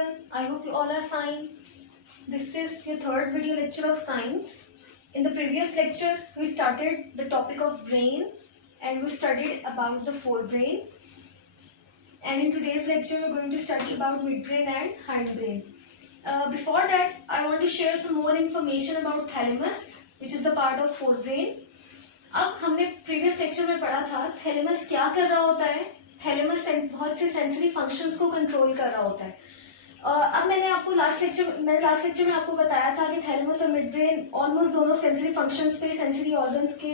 everyone. I hope you all are fine. This is your third video lecture of science. In the previous lecture, we started the topic of brain and we studied about the forebrain. And in today's lecture, we're going to study about midbrain and hindbrain. Before that, I want to share some more information about thalamus, which is the part of forebrain. अब हमने previous lecture में पढ़ा था thalamus क्या कर रहा होता है. थैलेमस बहुत से सेंसरी फंक्शंस को कंट्रोल कर रहा होता है. अब मैंने लास्ट लेक्चर में आपको बताया था कि थैलेमस और मिड ब्रेन ऑलमोस्ट दोनों सेंसरी फंक्शंस पे, सेंसरी ऑर्गन्स के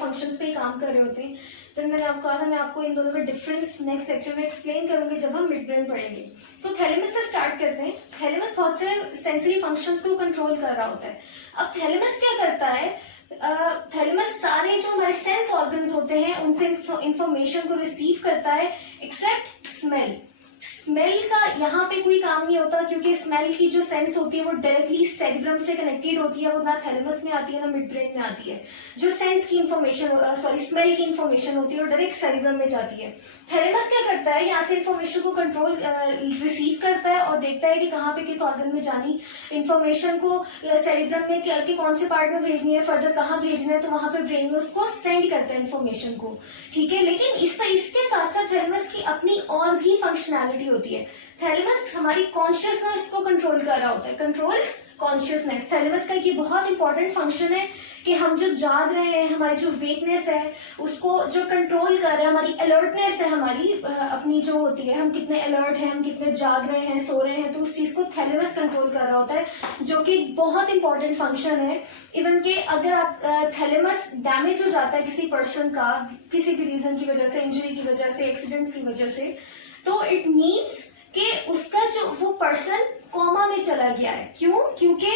फंक्शंस पे ही काम कर रहे होते हैं. फिर मैंने आपको कहा था मैं आपको इन दोनों का डिफरेंस नेक्स्ट लेक्चर में एक्सप्लेन करूंगी जब हम मिड ब्रेन पढ़ेंगे. सो थैलेमस से स्टार्ट करते हैं. थैलेमस बहुत से सेंसरी फंक्शंस को कंट्रोल कर रहा होता है. अब थैलेमस क्या करता है, थैलेमस सारे जो हमारे सेंस ऑर्गन्स होते हैं उनसे इंफॉर्मेशन को रिसीव करता है एक्सेप्ट स्मेल. स्मेल का यहाँ पे कोई काम नहीं होता क्योंकि स्मेल की जो सेंस होती है वो डायरेक्टली सेरिब्रम से कनेक्टेड होती है. वो ना थैलेमस में आती है ना मिड ब्रेन में आती है. जो सेंस की इंफॉर्मेशन स्मेल की इंफॉर्मेशन होती है वो डायरेक्ट सेरिब्रम में जाती है. थैलेमस क्या करता है, यहाँ से इंफॉर्मेशन को कंट्रोल रिसीव करता है और देखता है कि कहाँ पे किस ऑर्गन में जानी इंफॉर्मेशन को, सेरिब्रम में कि कौन से पार्ट में भेजनी है, फर्दर कहाँ भेजना है, तो वहां पे ब्रेन में उसको सेंड करता है इंफॉर्मेशन को. ठीक है, लेकिन इसके साथ साथ थैलेमस की अपनी और भी फंक्शनैलिटी होती है. थैलेमस हमारी कॉन्शियसनेस को कंट्रोल कर रहा होता है, कंट्रोल्स कॉन्शियसनेस. थैलेमस का ये बहुत इंपॉर्टेंट फंक्शन है कि हम जो जाग रहे हैं, हमारी जो वेकनेस है उसको जो कंट्रोल कर रहे हैं, हमारी अलर्टनेस है हमारी अपनी जो होती है, हम कितने अलर्ट हैं, हम कितने जाग रहे हैं, सो रहे हैं, तो उस चीज को थैलेमस कंट्रोल कर रहा होता है, जो कि बहुत इंपॉर्टेंट फंक्शन है. इवन के अगर आप थैलेमस डैमेज हो जाता है किसी पर्सन का किसी भी रीजन की वजह से, इंजरी की वजह से, एक्सीडेंट्स की वजह से, तो इट मीन्स कि उसका जो वो पर्सन कोमा में चला गया है. क्यों? क्योंकि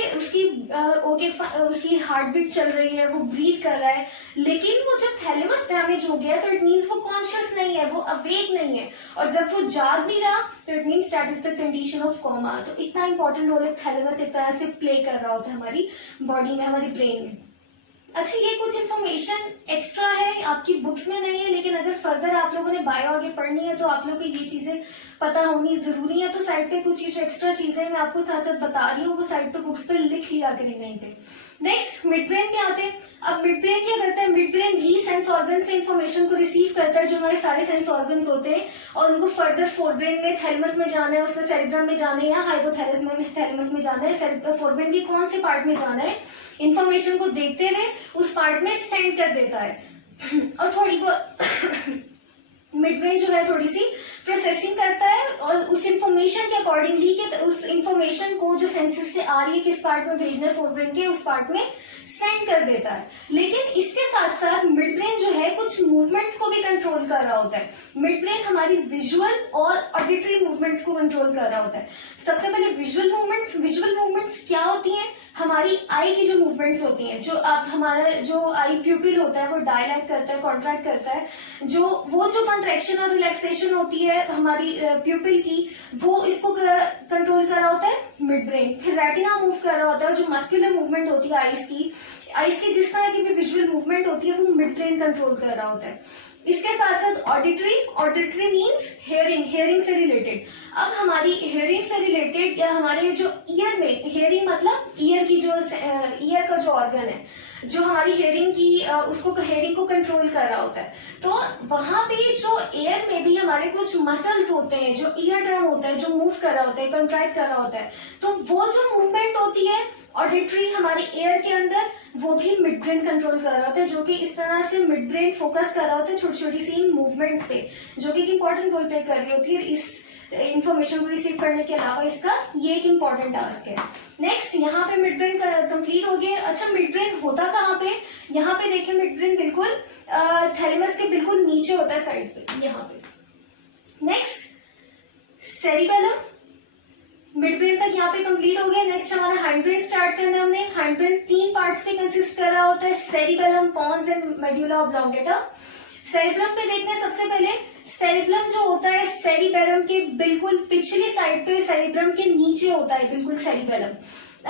उसकी हार्ट बीट चल रही है, वो ब्रीथ कर रहा है, लेकिन वो जब थैलेमस डैमेज हो गया तो इट मीन्स वो कॉन्शियस नहीं है, वो अवेक नहीं है, और जब वो जाग नहीं रहा तो it means that is the condition of coma. तो इतना इंपॉर्टेंट रोल थैलेमस एक तरह से प्ले कर रहा होता है हमारी बॉडी में, हमारी ब्रेन में. अच्छा, ये कुछ इन्फॉर्मेशन एक्स्ट्रा है, आपकी बुक्स में नहीं है, लेकिन अगर फर्दर आप लोगों ने बायो आगे पढ़नी है तो आप लोग को ये चीजें पता होनी जरूरी है. तो साइड पे कुछ जो एक्स्ट्रा चीजें मैं आपको साथ साथ बता रही हूँ वो साइड पे बुक्स पे लिख लिया करें नहीं पे. नेक्स्ट मिड ब्रेन पे आते हैं. अब मिड ब्रेन क्या करता है, मिड ब्रेन भी सेंस ऑर्गन से इंफॉर्मेशन को रिसीव करता है, जो हमारे सारे सेंस ऑर्गन्स होते हैं, और उनको फर्दर फोरब्रेन में, थैलेमस में जाना है, उसने सेरिब्रम में जाना है या हाइपोथैलेमस में जाना है, फोरब्रेन की कौन से पार्ट में जाना है, इंफॉर्मेशन को देखते हुए उस पार्ट में सेंड कर देता है. और थोड़ी मिड ब्रेन जो है थोड़ी सी प्रोसेसिंग करता है और उस इंफॉर्मेशन के अकॉर्डिंगली कि उस इंफॉर्मेशन को जो सेंसेस से आ रही है किस पार्ट में भेजना है फोरब्रेन के, उस पार्ट में सेंड कर देता है. लेकिन इसके साथ साथ मिड ब्रेन जो है कुछ मूवमेंट्स को भी कंट्रोल कर रहा होता है. मिड ब्रेन हमारी विजुअल और ऑडिटरी मूवमेंट्स को कंट्रोल कर रहा होता है. सबसे पहले विजुअल मूवमेंट्स क्या होती हैं, हमारी आई की जो मूवमेंट्स होती हैं, जो आप हमारा जो आई प्यूपिल होता है वो डायलैट करता है, कॉन्ट्रैक्ट करता है, जो कॉन्ट्रैक्शन और रिलैक्सेशन होती है हमारी प्यूपिल की, वो इसको कंट्रोल कर रहा होता है मिड ब्रेन. फिर रेटिना मूव कर रहा होता है, जो मस्कुलर मूवमेंट होती है आइस की जिस तरह की भी विजुअल मूवमेंट होती है वो मिड ब्रेन कंट्रोल कर रहा होता है. इसके साथ साथ ऑडिटरी मीन्स हेयरिंग से रिलेटेड. अब हमारी हेयरिंग से रिलेटेड या हमारे जो ईयर में, हेयरिंग मतलब ईयर की जो ईयर का जो ऑर्गन है जो हमारी हेयरिंग को कंट्रोल कर रहा होता है, तो वहां पे जो एयर में भी हमारे कुछ मसल्स होते हैं, जो ईयर ड्रम होता है जो मूव कर रहा होता है, कंट्रैक्ट कर रहा होता है, तो वो जो मूवमेंट होती है ऑडिटरी हमारे एयर के अंदर, वो भी मिड ब्रेन कंट्रोल कर रहा होता है, जो कि इस तरह से मिड ब्रेन फोकस कर रहा होता है छोटी छोटी सी मूवमेंट्स पे, जो कि एक इंपॉर्टेंट रोल प्ले कर रही होती है इस इंफॉर्मेशन को रिसीव करने के अलावा. इसका ये एक इंपॉर्टेंट टास्क है. नेक्स्ट, यहाँ पे मिड ब्रेन कंप्लीट हो गया. अच्छा, मिड ब्रेन होता कहाँ पे, यहाँ पे देखिए मिड ब्रेन बिल्कुल थैलेमस के बिल्कुल नीचे होता है, साइड पे यहाँ पे. नेक्स्ट सेरिबेलम, मिड ब्रेन तक यहाँ पे कंप्लीट हो गया. नेक्स्ट हमारा हाइंड ब्रेन स्टार्ट करना है हमने. हाइंड ब्रेन 3 पार्ट्स पे कंसिस्ट कर रहा होता है, cerebellum, pons and medulla oblongata. Cerebellum पे देखते हैं. सबसे पहले सेरिबेलम जो होता है सेरिबेलम के बिल्कुल पिछली साइड पे, सेरिब्रम के नीचे होता है बिल्कुल सेरिबेलम.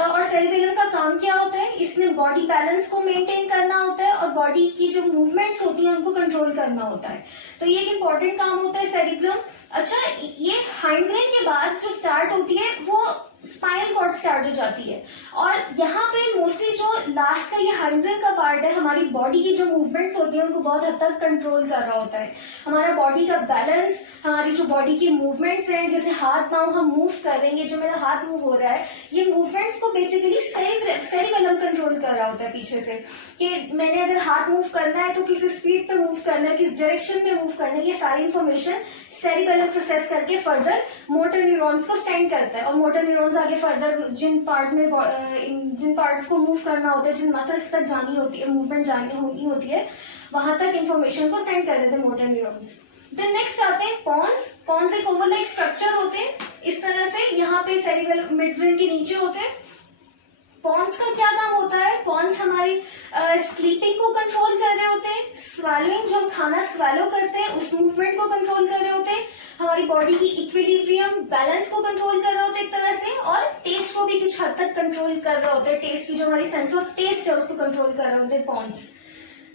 और सेरिबेलम का काम क्या होता है, इसने बॉडी बैलेंस को मेंटेन करना होता है और बॉडी की जो मूवमेंट्स होती हैं उनको कंट्रोल करना होता है। तो ये एक इम्पॉर्टेंट काम होता है सेरिबेलम। अच्छा, ये हाइंड ब्रेन के बाद जो स्टार्ट होती है वो स्पाइनल कॉर्ड स्टार्ट हो जाती है, और यहाँ पे मोस्टली जो लास्ट का ये हाइंड ब्रेन का पार्ट है हमारी बॉडी की जो मूवमेंट्स होती है उनको बहुत हद तक कंट्रोल कर रहा होता है। हमारा बॉडी का बैलेंस, हमारी जो बॉडी की मूवमेंट्स हैं, जैसे हाथ पांव हम मूव कर रहे हैं, जो मेरा हाथ मूव हो रहा है, ये मूवमेंट्स को बेसिकली सेरिबेलम कंट्रोल कर रहा होता है पीछे से, कि मैंने अगर हाथ मूव करना है तो किस स्पीड पे मूव करना है, किस डायरेक्शन में मूव करना है, ये सारी इंफॉर्मेशन सेरिबेलम प्रोसेस करके फर्दर मोटर न्यूरॉन्स को सेंड करता है, और मोटर न्यूरॉन्स आगे फर्दर जिन पार्ट्स को मूव करना होता है, जिन मसल्स तक जानी होती है, मूवमेंट जानी होती है, वहां तक इंफॉर्मेशन को सेंड कर देते हैं मोटर न्यूरॉन्स। देन नेक्स्ट आते हैं पॉन्स। पॉन्स एक ओवल लाइक स्ट्रक्चर होते हैं इस तरह से, यहाँ पे सेरिबेलम मिड ब्रेन के नीचे होते हैं। पॉन्स का क्या काम होता है, पॉन्स हमारी स्लीपिंग को कंट्रोल कर रहे होते हैं, स्वेलोइंग, जो हम खाना स्वेलो करते हैं उस मूवमेंट को कंट्रोल कर रहे होते हैं, हमारी बॉडी की इक्विलिब्रियम बैलेंस को कंट्रोल कर रहे होते हैं एक तरह से, और टेस्ट को भी कुछ हद तक कंट्रोल कर रहे होते हैं, टेस्ट की जो हमारी सेंस ऑफ टेस्ट है उसको कंट्रोल कर रहे होते हैं pons.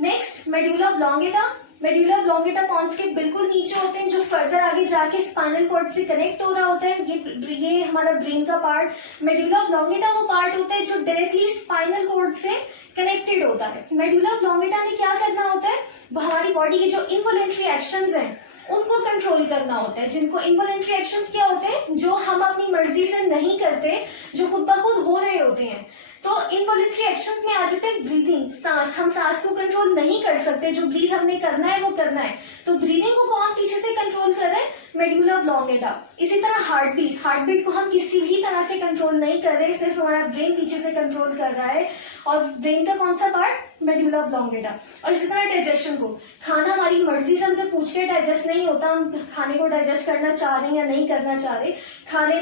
Next medulla oblongata. Medulla oblongata pons के बिल्कुल नीचे होते हैं, जो फर्दर आगे जाके स्पाइनल कॉर्ड से कनेक्ट हो रहा होता है। ये हमारा ब्रेन का पार्ट। मेडुला ऑब्लोंगेटा वो पार्ट होता है जो डायरेक्टली स्पाइनल कॉर्ड से कनेक्टेड होता है। मेडुला ऑब्लोंगेटा ने क्या करना होता है, हमारी बॉडी के जो इनवॉलेंट्री एक्शंस हैं उनको कंट्रोल करना होता है। जिनको इनवॉलेंट्री एक्शंस क्या होते हैं, जो हम अपनी मर्जी से नहीं करते, जो खुद ब खुद हो रहे होते हैं। तो इनवॉलेंट्री एक्शंस में आ जाते हैं ब्रीदिंग, सांस। हम सांस को कंट्रोल नहीं कर सकते, जो ब्रीथ हमने करना है वो करना है। तो ब्रीदिंग को कौन पीछे से कंट्रोल कर रहा है, मेडुला ऑब्लोंगेटा। इसी तरह हार्ट बीट, हार्ट बीट को हम किसी भी तरह से कंट्रोल नहीं कर रहे, सिर्फ हमारा ब्रेन पीछे से कंट्रोल कर रहा है। और ब्रेन का कौन सा पार्ट, मेडुला ऑब्लोंगेटा। और इसी तरह डाइजेशन को, खाना हमारी मर्जी से हमसे पूछ के डाइजेस्ट नहीं होता, हम खाने को डाइजेस्ट करना चाह रहे हैं या नहीं करना चाह रहे।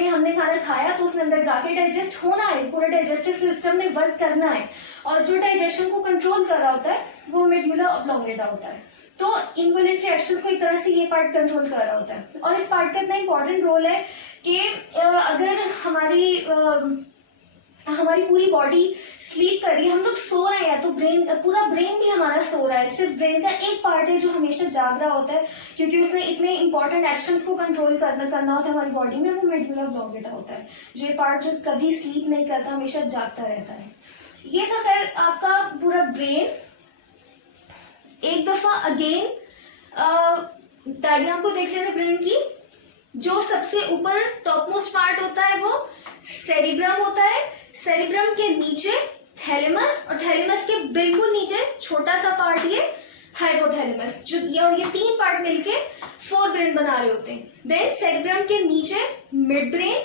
हमने खाना खाया तो उसने अंदर जाके डाइजेस्ट होना है, पूरा डाइजेस्टिव सिस्टम ने वर्क करना है, और जो डाइजेशन को कंट्रोल कर रहा होता है वो मेडुला ऑब्लोंगेटा होता है। तो इनवॉलेंट्री एक्शंस को एक तरह से ये पार्ट कंट्रोल कर रहा होता है। और इस पार्ट का इतना इंपॉर्टेंट रोल है कि अगर हमारी पूरी बॉडी स्लीप कर रही है, हम लोग सो रहे हैं, तो पूरा ब्रेन भी हमारा सो रहा है। सिर्फ ब्रेन का एक पार्ट है जो हमेशा जाग रहा होता है, क्योंकि उसने इतने इंपॉर्टेंट एक्शंस को कंट्रोल करना होता है हमारी बॉडी में, वो मेडुला ऑब्लोंगेटा होता है। जो ये पार्ट जो कभी स्लीप नहीं करता, हमेशा जागता रहता है। ये था खैर आपका पूरा ब्रेन। एक दफा अगेन डायग्राम को देख लेते ब्रेन की। जो सबसे ऊपर टॉप मोस्ट पार्ट होता है वो सेरिब्रम होता है। सेरिब्रम के नीचे थैलेमस, और थैलेमस के बिल्कुल नीचे छोटा सा पार्ट ये हाइपोथैलेमस। जो ये तीन पार्ट मिलके फोर ब्रेन बना रहे होते हैं। देन सेरिब्रम के नीचे mid brain,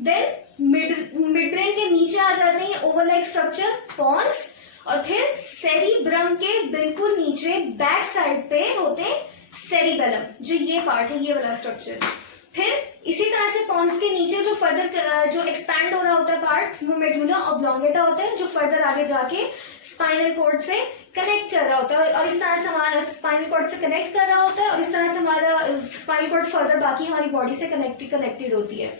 then mid brain के नीचे आ जाते हैं ये ओवल लाइक स्ट्रक्चर पॉन्स, और फिर सेरिब्रम के बिल्कुल नीचे बैक साइड पे होते हैं सेरिबेलम, जो ये पार्ट है, ये वाला स्ट्रक्चर। फिर इसी तरह से पॉन्स के नीचे जो फर्दर जो एक्सपैंड हो रहा होता है पार्ट, वो मेडुला ऑब्लोंगेटा होता है, जो फर्दर आगे जाके स्पाइनल कॉर्ड से कनेक्ट कर रहा होता है, और इस तरह से हमारा स्पाइनल कॉर्ड से कनेक्ट कर रहा होता है, और इस तरह से हमारा स्पाइनल कॉर्ड फर्दर बाकी हमारी बॉडी से कनेक्टेड होती है।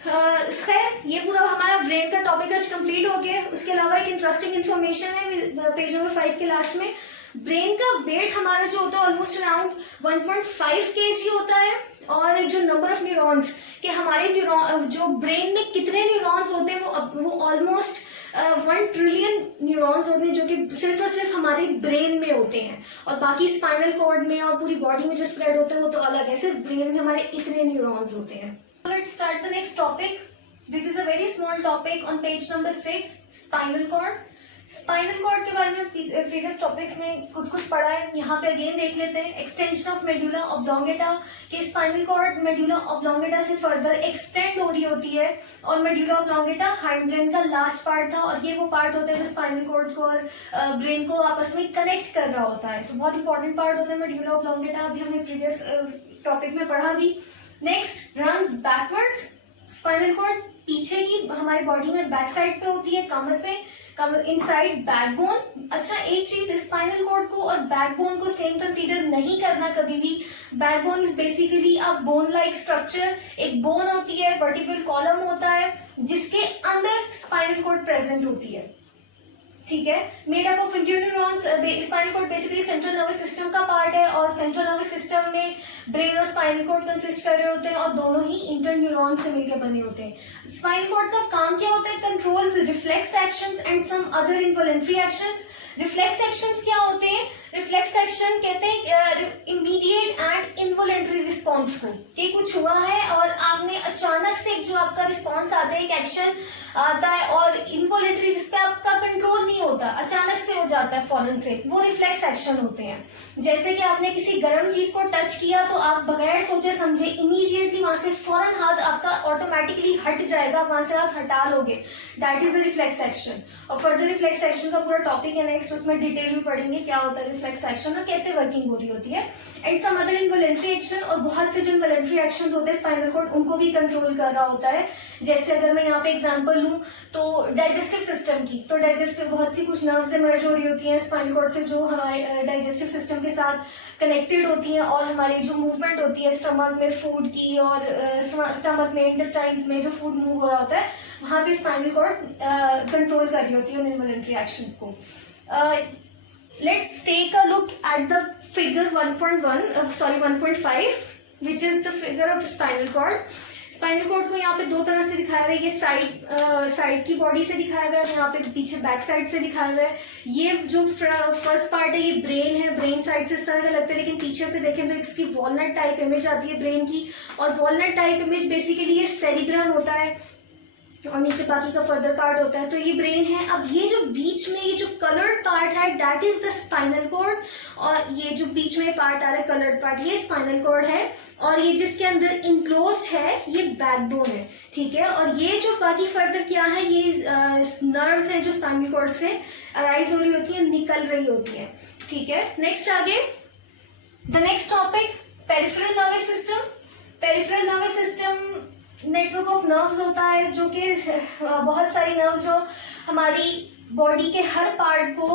खैर ये पूरा हमारा ब्रेन का टॉपिक आज कंप्लीट हो गया। उसके अलावा एक इंटरेस्टिंग इन्फॉर्मेशन है पेज नंबर 5 के लास्ट में। ब्रेन का वेट हमारा जो होता है ऑलमोस्ट अराउंड 1.5 kg होता है, और जो नंबर ऑफ न्यूरॉन्स कि हमारे जो ब्रेन में कितने न्यूरॉन्स होते हैं वो ऑलमोस्ट 1 ट्रिलियन न्यूरॉन्स होते हैं, जो कि सिर्फ और सिर्फ हमारे ब्रेन में होते हैं, और बाकी स्पाइनल कॉर्ड में और पूरी बॉडी में जो स्प्रेड होते हैं वो तो अलग है। सिर्फ ब्रेन में हमारे इतने न्यूरॉन्स होते हैं। Let's start the next topic. This is a very small topic on page number 6, spinal cord. Spinal cord के बारे में प्रीवियस टॉपिक्स में कुछ पढ़ा है, यहाँ पे अगेन देख लेते हैं। एक्सटेंशन ऑफ मेडुला ऑब्लोंगेटा के स्पाइनल कॉर्ड मेडुला ऑब्लोंगेटा से फर्दर एक्सटेंड हो रही होती है, और मेडुला ऑब्लोंगेटा हाइंड ब्रेन का लास्ट पार्ट था, और ये वो पार्ट होता है जो स्पाइनल कॉर्ड को और ब्रेन को आपस में कनेक्ट कर रहा होता है। तो बहुत इंपॉर्टेंट पार्ट होता है मेडुला ऑब्लोंगेटा, अभी हमने प्रीवियस टॉपिक में पढ़ा भी। Next runs backwards. Spinal cord पीछे की हमारी बॉडी में बैक साइड पे होती है, कमर पे। Inside backbone. अच्छा, एक चीज, स्पाइनल कॉर्ड को और बैकबोन को सेम कंसीडर नहीं करना कभी भी। Backbone is basically a bone like structure. एक बोन होती है, वर्टिब्रल कॉलम होता है जिसके अंदर स्पाइनल कॉर्ड प्रेजेंट होती है, ठीक है, made up of interneurons. Spinal cord basically central nervous system का पार्ट है और सेंट्रल नर्वस सिस्टम में ब्रेन और स्पाइनल कॉर्ड कंसिस्ट कर रहे होते हैं और दोनों ही इंटरन्यूरॉन से मिलकर बने होते हैं। स्पाइनल कॉर्ड का काम क्या होता है? Controls reflex actions and some other involuntary actions. Reflex actions क्या होते हैं? रिफ्लेक्स एक्शन कहते हैं इमीडिएट एंड इनवॉलंटरी रिस्पॉन्स को, कि कुछ हुआ है और आपने अचानक से जो आपका रिस्पॉन्स आता है, एक एक्शन आता है और इनवॉलंटरी जिसपे आपका कंट्रोल नहीं होता, अचानक से हो जाता है फौरन से, वो रिफ्लेक्स एक्शन होते हैं। जैसे कि आपने किसी गर्म चीज को टच किया तो आप बगैर सोचे समझे इमीडिएटली वहां से फौरन हाथ आपका ऑटोमेटिकली हट जाएगा, वहां से हाथ हटा लोगे, that is a reflex action. और फर्दर रिफ्लेक्स एक्शन का पूरा टॉपिक है नेक्स्ट, उसमें डिटेल में पढ़ेंगे क्या होता है रिफ्लेक्स एक्शन और कैसे वर्किंग हो रही होती है। And some other involuntary action, और बहुत से जो इनवॉलंटरी एक्शंस होते हैं स्पाइनल कॉर्ड उनको भी कंट्रोल कर रहा होता है। जैसे अगर मैं यहाँ पे एग्जांपल लूँ तो डाइजेस्टिव सिस्टम की, तो डाइजेस्टिव बहुत सी कुछ नर्व्स इमर्ज हो रही होती हैं स्पाइनल कॉर्ड से जो हमारे डाइजेस्टिव सिस्टम के साथ कनेक्टेड होती हैं, और हमारी जो मूवमेंट होती है स्टमक में फूड की और स्टमक में इंटेस्टाइन्स में जो फूड मूव हो रहा होता है वहाँ पे स्पाइनल कॉर्ड कंट्रोल कर रही होती है उन इनवॉलंटरी एक्शंस को। Let's take a look at the figure 1.5 which is the figure of spinal cord. Spinal cord को यहाँ पे दो तरह से दिखाया हुआ है, ये साइड की बॉडी से दिखाया हुआ है और यहाँ पे पीछे बैक साइड से दिखाया हुआ है। ये जो फर्स्ट पार्ट है ये ब्रेन है, ब्रेन साइड से इस तरह का लगता है, लेकिन पीछे से देखें तो इसकी वॉलनट टाइप इमेज आती है ब्रेन की, और वॉलनट टाइप इमेज बेसिकली ये सेरिब्रम होता है और नीचे बाकी का फर्दर पार्ट होता है। तो ये ब्रेन है। अब ये जो बीच में ये जो कलर्ड पार्ट है that is the spinal cord, और ये जो बीच में पार्ट आ रहा है कलर्ड पार्ट ये स्पाइनल कॉर्ड है, और ये जिसके अंदर इनक्लोज्ड है ये बैकबोन है, ठीक है। और ये जो बाकी फर्दर क्या है, ये नर्व्स हैं जो स्पाइनल कॉर्ड से अराइज हो रही होती है, निकल रही होती है, ठीक है। नेक्स्ट आगे the next topic peripheral nervous system. Peripheral nervous system network of nerves होता है जो कि बहुत सारी नर्व्स जो हमारी बॉडी के हर पार्ट को,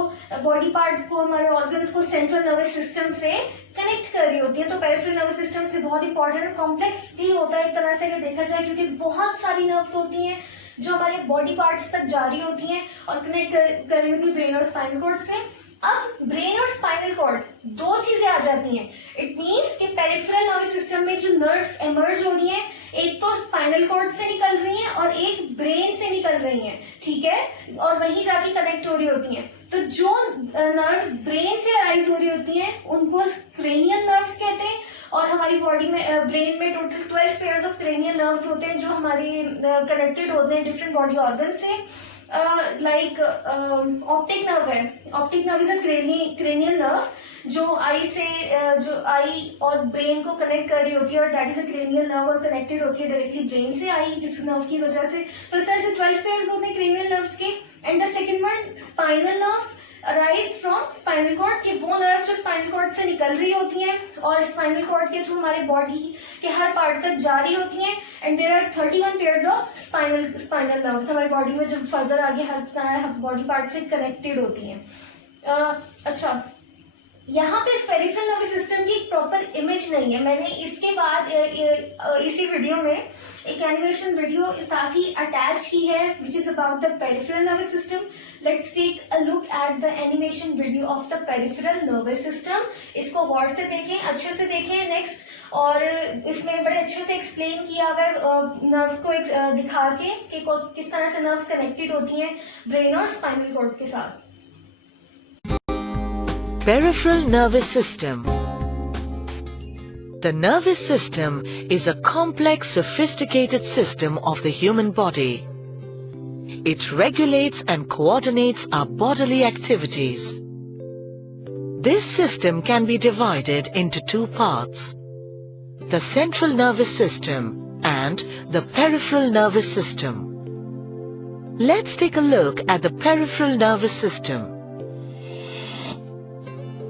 बॉडी पार्ट्स को, हमारे ऑर्गन्स को सेंट्रल नर्वस सिस्टम से कनेक्ट कर रही होती है। तो पेरिफेरल नर्वस सिस्टम भी बहुत इंपॉर्टेंट और कॉम्प्लेक्स भी होता है एक तरह से अगर देखा जाए, क्योंकि बहुत सारी नर्व्स होती हैं जो हमारे बॉडी पार्ट्स तक जा रही होती हैं और कनेक्ट कर रही होती है ब्रेन और स्पाइनल कॉर्ड से। अब ब्रेन और स्पाइनल कॉर्ड दो चीजें आ जाती हैं। इट मीन्स कि पेरिफेरल नर्वस सिस्टम में जो नर्व्स इमर्ज हो रही हैं, एक तो स्पाइनल कॉर्ड से निकल रही हैं और एक ब्रेन से निकल रही हैं, ठीक है, और वहीं जाके कनेक्ट हो रही होती हैं। तो जो नर्व्स ब्रेन से अराइज हो रही होती हैं उनको क्रेनियल नर्व्स कहते हैं, और हमारी बॉडी में ब्रेन में total 12 pairs of cranial nerves होते हैं जो हमारे कनेक्टेड होते हैं डिफरेंट बॉडी ऑर्गन से। लाइक ऑप्टिक नर्व है, optic nerve is a cranial nerve जो आई से जो आई और ब्रेन को कनेक्ट कर रही होती है, और that is a cranial nerve और कनेक्टेड होती है डायरेक्टली ब्रेन से आई जिस नर्व की वजह से। तो इस तरह से 12 पेयर्स होते हैं क्रेनियल नर्व्स के। And the second one spinal nerves arise from spinal cord, कि वो नर्व्स जो स्पाइनल कॉर्ड से निकल रही होती हैं और स्पाइनल कॉर्ड के थ्रू हमारे बॉडी के हर पार्ट तक जा रही होती हैं। And there are 31 pairs of spinal nerves हमारी बॉडी में जब फर्दर आगे हर बॉडी पार्ट से कनेक्टेड होती हैं। अच्छा, यहाँ पे इस पेरिफेरल नर्वस सिस्टम की प्रॉपर इमेज नहीं है। मैंने इसके बाद इसी वीडियो में एक एनिमेशन वीडियो साथ ही अटैच की है which is about the peripheral nervous system. Let's take a look at the animation video of the peripheral nervous system. इसको गौर से देखें, अच्छे से देखें नेक्स्ट, और इसमें बड़े अच्छे से एक्सप्लेन किया हुआ है नर्व्स को एक दिखा के कि किस तरह से नर्व्स कनेक्टेड होती हैं ब्रेन और स्पाइनल कॉर्ड के साथ। Peripheral nervous system. The nervous system is a complex, sophisticated system of the human body. It regulates and coordinates our bodily activities. This system can be divided into two parts: the central nervous system and the peripheral nervous system. Let's take a look at the peripheral nervous system.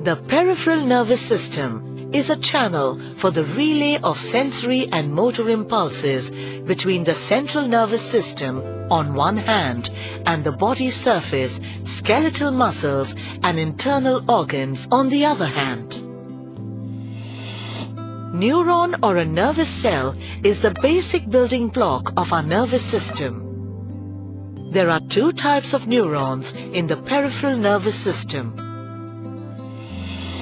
The peripheral nervous system is a channel for the relay of sensory and motor impulses between the central nervous system on one hand and the body surface, skeletal muscles and internal organs on the other hand. Neuron or a nervous cell is the basic building block of our nervous system. There are two types of neurons in the peripheral nervous system.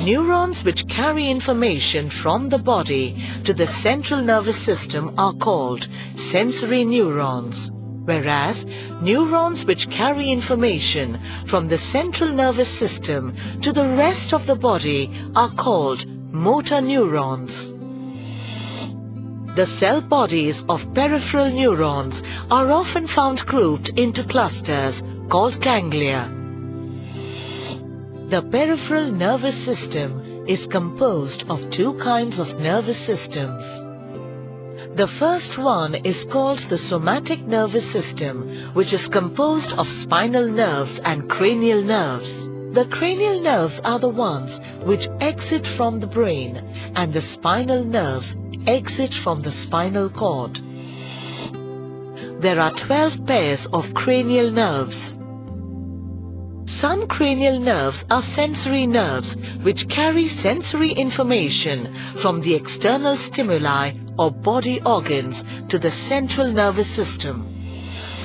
Neurons which carry information from the body to the central nervous system are called sensory neurons, whereas neurons which carry information from the central nervous system to the rest of the body are called motor neurons. The cell bodies of peripheral neurons are often found grouped into clusters called ganglia. The peripheral nervous system is composed of two kinds of nervous systems. The first one is called the somatic nervous system, which is composed of spinal nerves and cranial nerves. The cranial nerves are the ones which exit from the brain, and the spinal nerves exit from the spinal cord. There are 12 pairs of cranial nerves. Some cranial nerves are sensory nerves which carry sensory information from the external stimuli or body organs to the central nervous system.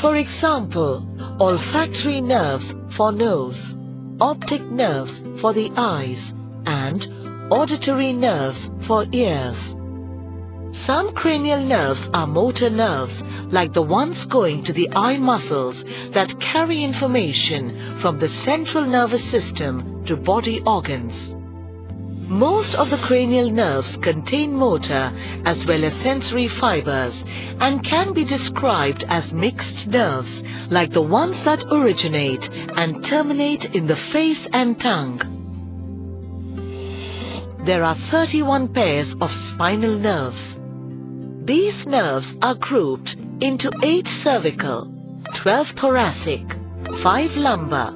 For example, olfactory nerves for nose, optic nerves for the eyes, and auditory nerves for ears. Some cranial nerves are motor nerves, like the ones going to the eye muscles that carry information from the central nervous system to body organs. Most of the cranial nerves contain motor as well as sensory fibers and can be described as mixed nerves, like the ones that originate and terminate in the face and tongue. There are 31 pairs of spinal nerves. These nerves are grouped into 8 cervical, 12 thoracic, 5 lumbar,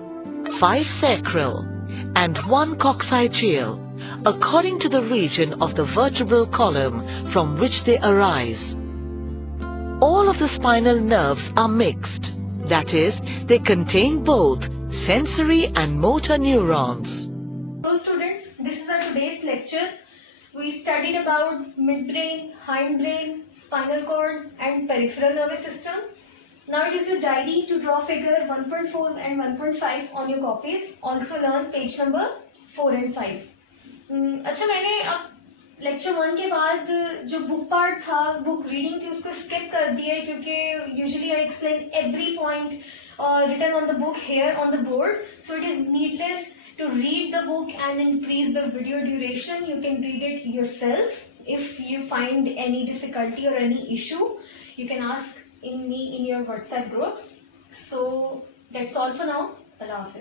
5 sacral, and 1 coccygeal, according to the region of the vertebral column from which they arise. All of the spinal nerves are mixed, that is, they contain both sensory and motor neurons. So students, this is our today's lecture. We studied about midbrain, hindbrain, spinal cord and peripheral nervous system. Now it is your diary to draw figure 1.4 and 1.5 on your copies. Also learn page number 4 and 5. अच्छा, मैंने अब lecture 1 के बाद जो book part था, book reading थी, उसको skip कर दिया है क्योंकि usually I explain every point written on the book here on the board, so it is needless to read the book and increase the video duration. You can read it yourself. If you find any difficulty or any issue, you can ask me in your WhatsApp groups. So that's all for now. Allah Hafiz.